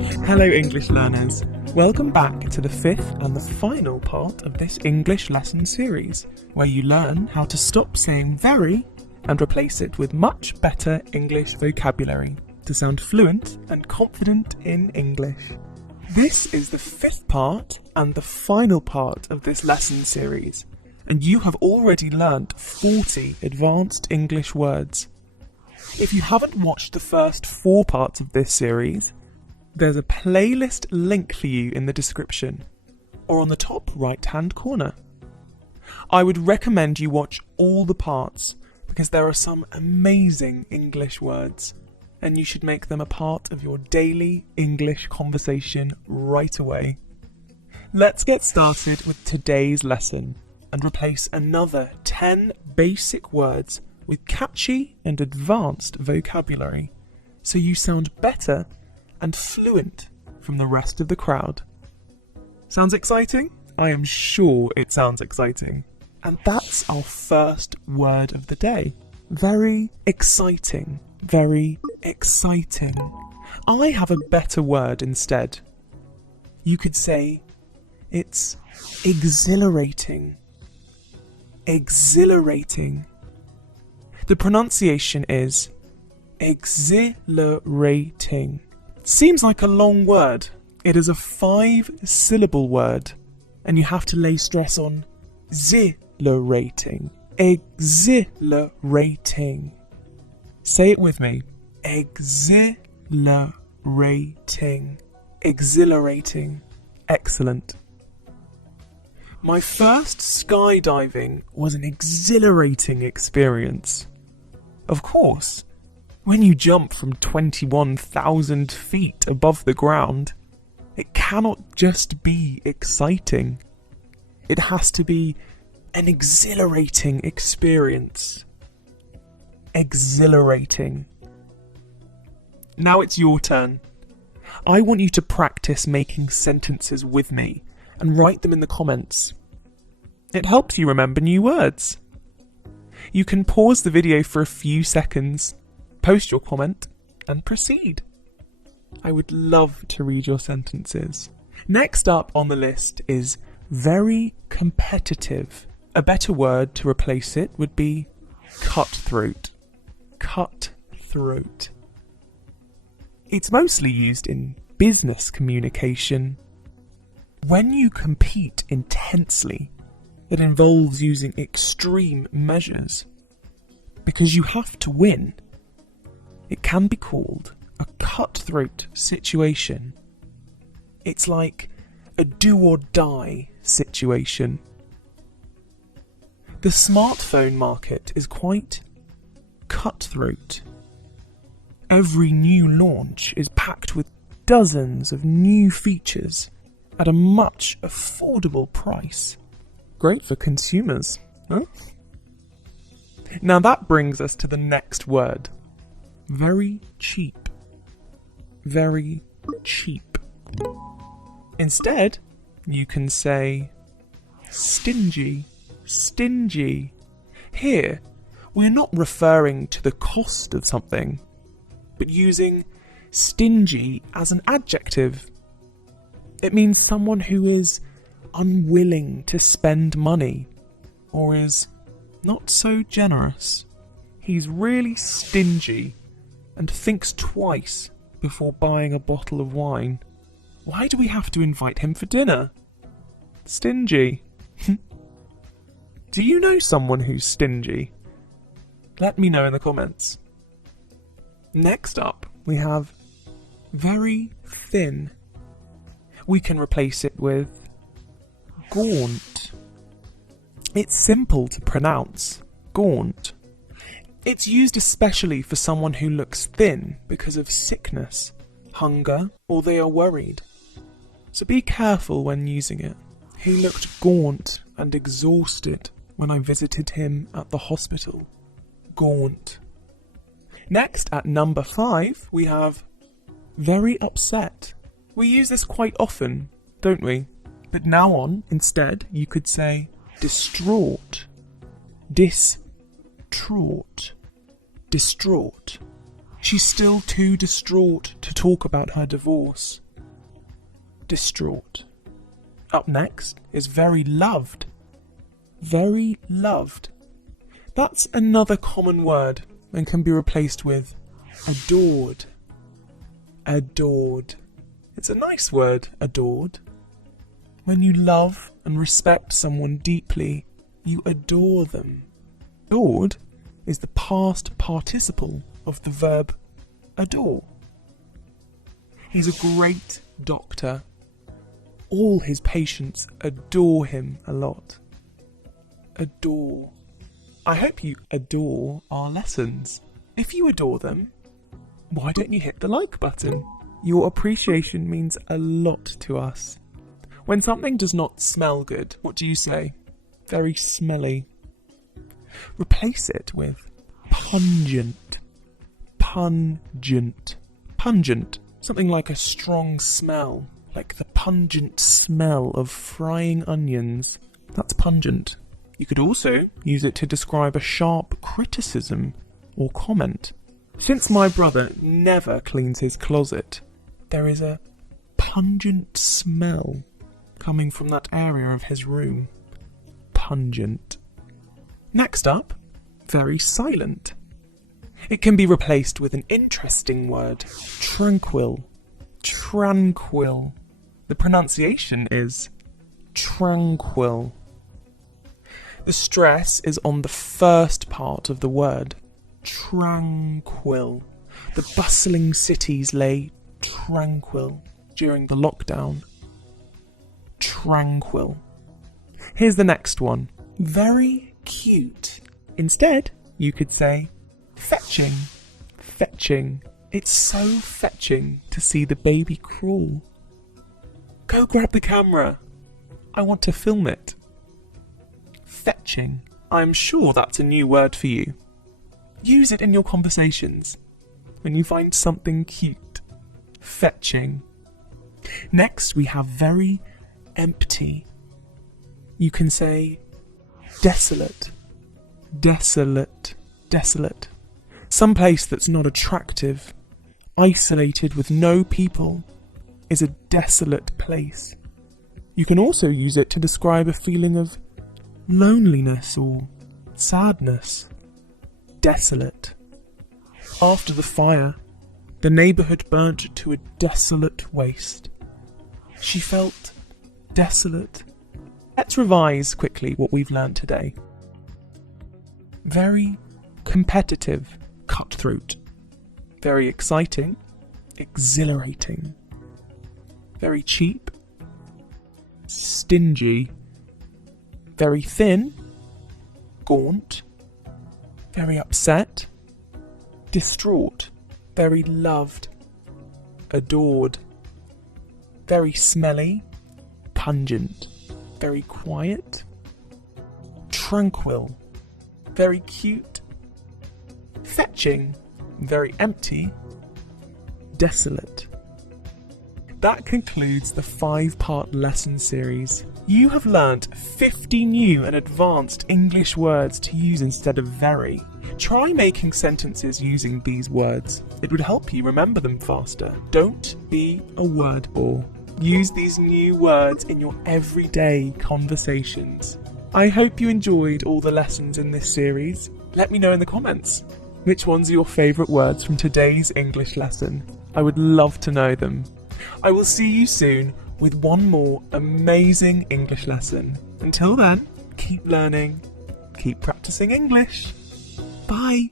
Hello English learners, welcome back to the fifth and the final part of this English lesson series, where you learn how to stop saying very and replace it with much better English vocabulary to sound fluent and confident in English. This is the fifth part and the final part of this lesson series, and you have already learnt 40 advanced English words. If you haven't watched the first 4 parts of this series, there's a playlist link for you in the description, or on the top right-hand corner. I would recommend you watch all the parts because there are some amazing English words, and you should make them a part of your daily English conversation right away. Let's get started with today's lesson and replace another 10 basic words with catchy and advanced vocabulary, so you sound better and fluent from the rest of the crowd. Sounds exciting? I am sure it sounds exciting. And that's our first word of the day. Very exciting. Very exciting. I have a better word instead. You could say it's exhilarating. Exhilarating. The pronunciation is exhilarating. Seems like a long word. It is a 5-syllable word, and you have to lay stress on exhilarating. Exhilarating. Say it with me. Exhilarating. Exhilarating. Excellent. My first skydiving was an exhilarating experience. Of course, when you jump from 21,000 feet above the ground, it cannot just be exciting. It has to be an exhilarating experience. Exhilarating. Now it's your turn. I want you to practice making sentences with me and write them in the comments. It helps you remember new words. You can pause the video for a few seconds, post your comment, and proceed. I would love to read your sentences. Next up on the list is very competitive. A better word to replace it would be cutthroat. Cutthroat. It's mostly used in business communication. When you compete intensely, it involves using extreme measures. Because you have to win. It can be called a cutthroat situation. It's like a do-or-die situation. The smartphone market is quite cutthroat. Every new launch is packed with dozens of new features at a much affordable price. Great for consumers, huh? Now that brings us to the next word. Very cheap. Very cheap. Instead, you can say stingy. Stingy. Here, we're not referring to the cost of something, but using stingy as an adjective. It means someone who is unwilling to spend money, or is not so generous. He's really stingy and thinks twice before buying a bottle of wine. Why do we have to invite him for dinner? Stingy. Do you know someone who's stingy? Let me know in the comments. Next up, we have very thin. We can replace it with gaunt. It's simple to pronounce. Gaunt. It's used especially for someone who looks thin because of sickness, hunger, or they are worried. So be careful when using it. He looked gaunt and exhausted when I visited him at the hospital. Gaunt. Next, at number 5, we have very upset. We use this quite often, don't we? But now on, instead, you could say distraught. Distraught. Distraught. She's still too distraught to talk about her divorce. distraught. Up next is very loved. Very loved. That's another common word and can be replaced with adored. Adored. It's a nice word, adored. When you love and respect someone deeply, you adore them. Adored is the past participle of the verb adore. He's a great doctor. All his patients adore him a lot. Adore. I hope you adore our lessons. If you adore them, why don't you hit the like button? Your appreciation means a lot to us. When something does not smell good, what do you say? Very smelly. Replace it with pungent. Pungent. Pungent. Something like a strong smell, like the pungent smell of frying onions. That's pungent. You could also use it to describe a sharp criticism or comment. Since my brother never cleans his closet, there is a pungent smell coming from that area of his room. Pungent. Next up, very silent. It can be replaced with an interesting word, tranquil. Tranquil. The pronunciation is tranquil. The stress is on the first part of the word, tranquil. The bustling cities lay tranquil during the lockdown. Tranquil. Here's the next one. Very cute. Instead, you could say fetching. Fetching. It's so fetching to see the baby crawl. Go grab the camera. I want to film it. Fetching. I'm sure that's a new word for you. Use it in your conversations. When you find something cute. Fetching. Next we have very empty. You can say desolate. Desolate. Desolate. Some place that's not attractive, isolated with no people, is a desolate place. You can also use it to describe a feeling of loneliness or sadness. Desolate. After the fire, the neighbourhood burnt to a desolate waste. She felt desolate. Let's revise quickly what we've learned today. Very competitive, cutthroat. Very exciting, exhilarating. Very cheap, stingy. Very thin, gaunt. Very upset, distraught. Very loved, adored. Very smelly, pungent. Very quiet, tranquil. Very cute, fetching. Very empty, desolate. That concludes the 5-part lesson series. You have learnt 50 new and advanced English words to use instead of very. Try making sentences using these words. It would help you remember them faster. Don't be a word bore. Use these new words in your everyday conversations. I hope you enjoyed all the lessons in this series. Let me know in the comments. Which ones are your favourite words from today's English lesson? I would love to know them. I will see you soon with one more amazing English lesson. Until then, keep learning, keep practicing English. Bye!